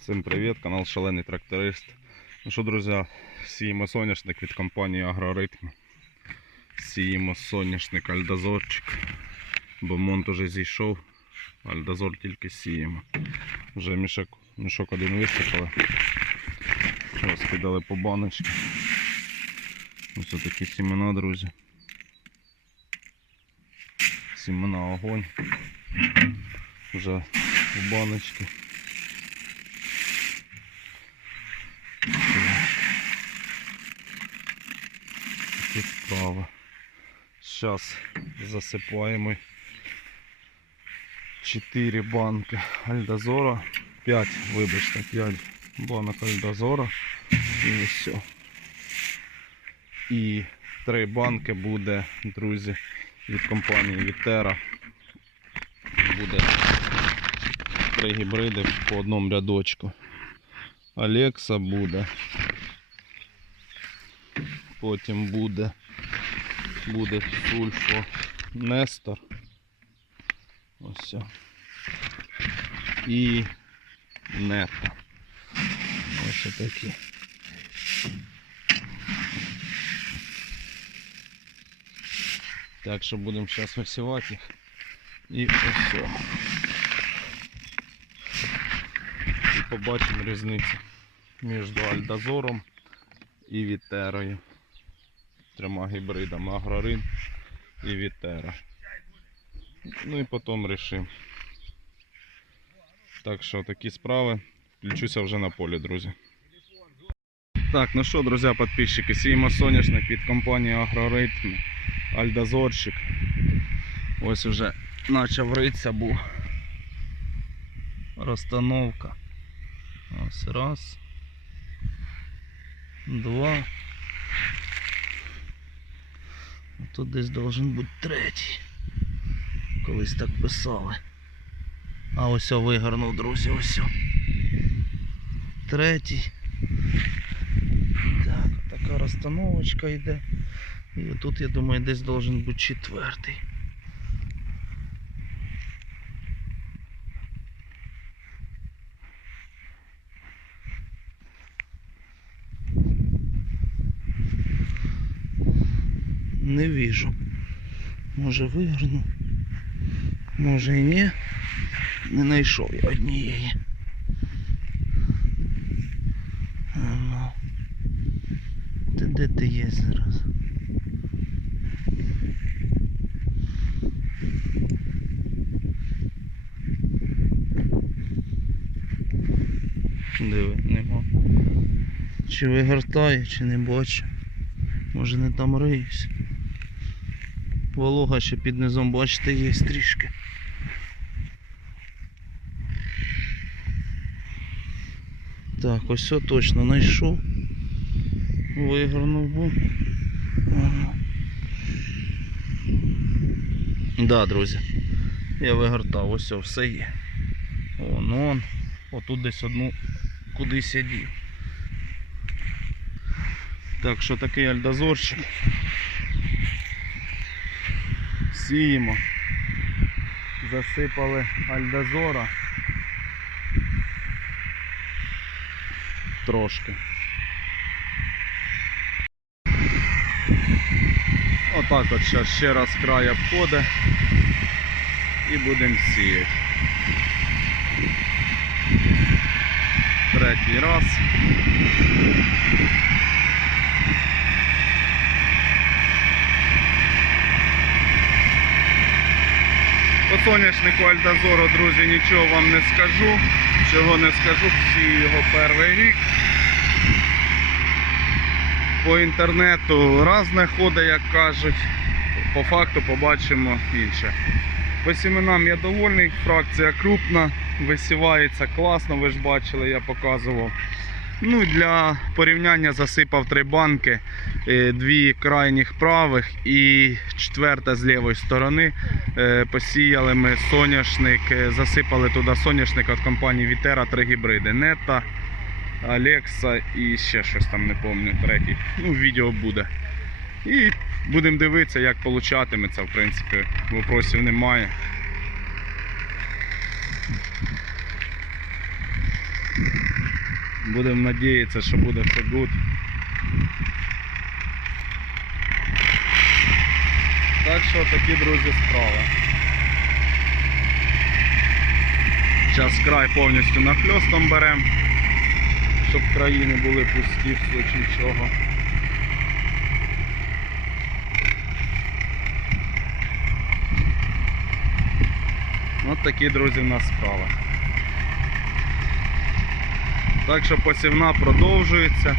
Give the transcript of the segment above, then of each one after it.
Всім привіт, канал Шалений Тракторист. Ну що, друзі, сіємо соняшник від компанії Агроритм. Сіємо соняшник Альдазорчик. Бо монт уже зійшов. Альдазор тільки сіємо. Вже мішок, мішок один висипали. Розкидали по баночці. Ось такі сімена, друзі. Сімена огонь. Вже в баночці. Справи. Зараз засипаємо 4 банки альдозора. 5, вибачте, 5 банок альдозора. І все. І 3 банки буде, друзі, від компанії Вітера. Буде 3 гібриди по одному рядочку. Алекса буде. Потім буде, буде сульфо Нестор. Ось. І нета. Ось такі. Так що будемо зараз висівати їх. І ось. І побачимо різницю між Альдазором і Вітерою. Трьома гібридами Агрорин і Вітера. Ну і потім рішимо. Так що такі справи. Включуся вже на полі, друзі. Так, ну що, друзі, підписчики, сіємо соняшник від компанії Агроритм. Альдазорчик. Ось уже почав ритися був. Розстановка. Ось раз. Два. Тут десь должен бути третій. Колись так писали. А ось вигорнув, друзі, ось. Третій. Так, така розстановочка йде. І тут, я думаю, десь должен бути четвертий. Не вижу. Може вигорну. Може і ні. Не знайшов я однієї. Ну. Ти де ти є зараз? Диви, нема. Чи вигортає, чи не бачу. Може не там риюсь. Волога ще під низом, бачите, є трішки. Так, ось все точно знайшов. Вигорнув був. Да, друзі. Я вигортав, ось все, все є. Вон он. Отут десь одну кудись я дів. Так що такий альдозорчик. Сіємо. Засипали альдозора. Трошки. Отак от зараз ще раз край обходить і будемо сіяти. Третій раз. По соняшнику Альдазору, друзі, нічого вам не скажу. Чого не скажу, всі його перший рік. По інтернету разне ходить, як кажуть. По факту побачимо інше. По сіменам я довольний, фракція крупна, висівається класно, ви ж бачили, я показував. Ну, Для порівняння засипав три банки, е, дві крайніх правих і четверта з лівої сторони. Е, Посіяли ми соняшник, е, засипали туди соняшник від компанії Вітера три гібриди. Нета, Алекса і ще щось там не пам'ятаю, третій. Ну, відео буде. І будемо дивитися, як получатиметься, в принципі, вопросів немає. Будемо надіятися, що буде все гуд. Так що такі, друзі, справи. Зараз край повністю нахльостом беремо, щоб країни були пусті в случаї чого. От такі, друзі, в нас справи. Так що посівна продовжується.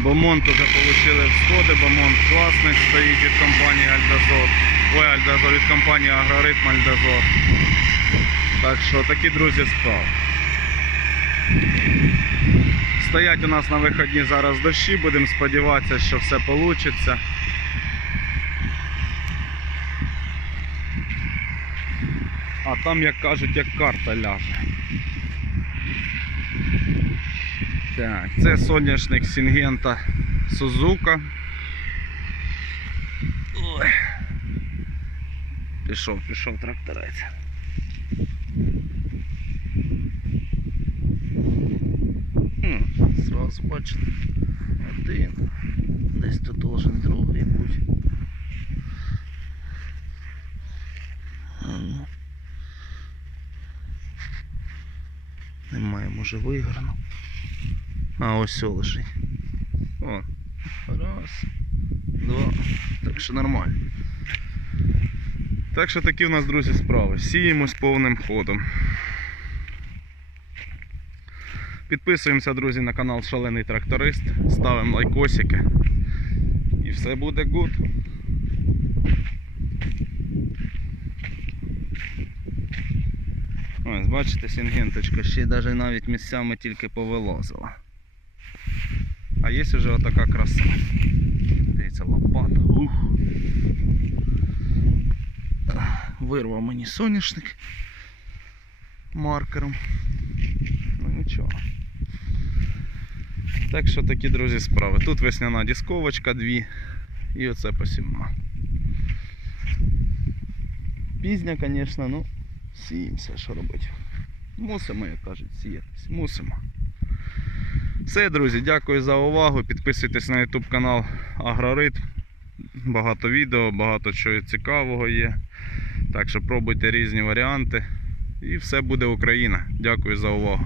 Бомонт уже отримали всходи, бомонт класний стоїть від компанії Альдазор. Ой, Альдазор від компанії Агроритм Альдазор. Так що такі друзі справи. Стоять у нас на виходні зараз дощі, будемо сподіватися, що все вийде. А там, як кажуть, як карта ляже. Так, це соняшник Сінгента Сузука. Ой. Пішов, пішов тракторець. М, Зразу бачите. Один. Десь тут должен другий бути. Ну. Немає, може виграно. А ось лежить. О, раз, два. Так що нормально. Так що такі у нас, друзі, справи. Сіємось повним ходом. Підписуємося, друзі, на канал Шалений Тракторист. Ставимо лайкосики. І все буде гуд. Ось, бачите, сінгенточка ще навіть місцями тільки повилазила. А є вже отака краса. Дивіться, лопата. Ух. Вирвав мені соняшник маркером. Ну нічого. Так що такі, друзі, справи. Тут весняна дисковочка дві і оце посівна. Пізня, звісно, ну сіємося, що робити. Мусимо, як кажуть, сіятись. Мусимо. Все, друзі, дякую за увагу. Підписуйтесь на YouTube канал Агроритм. Багато відео, багато чого цікавого є. Так що пробуйте різні варіанти. І все буде Україна. Дякую за увагу.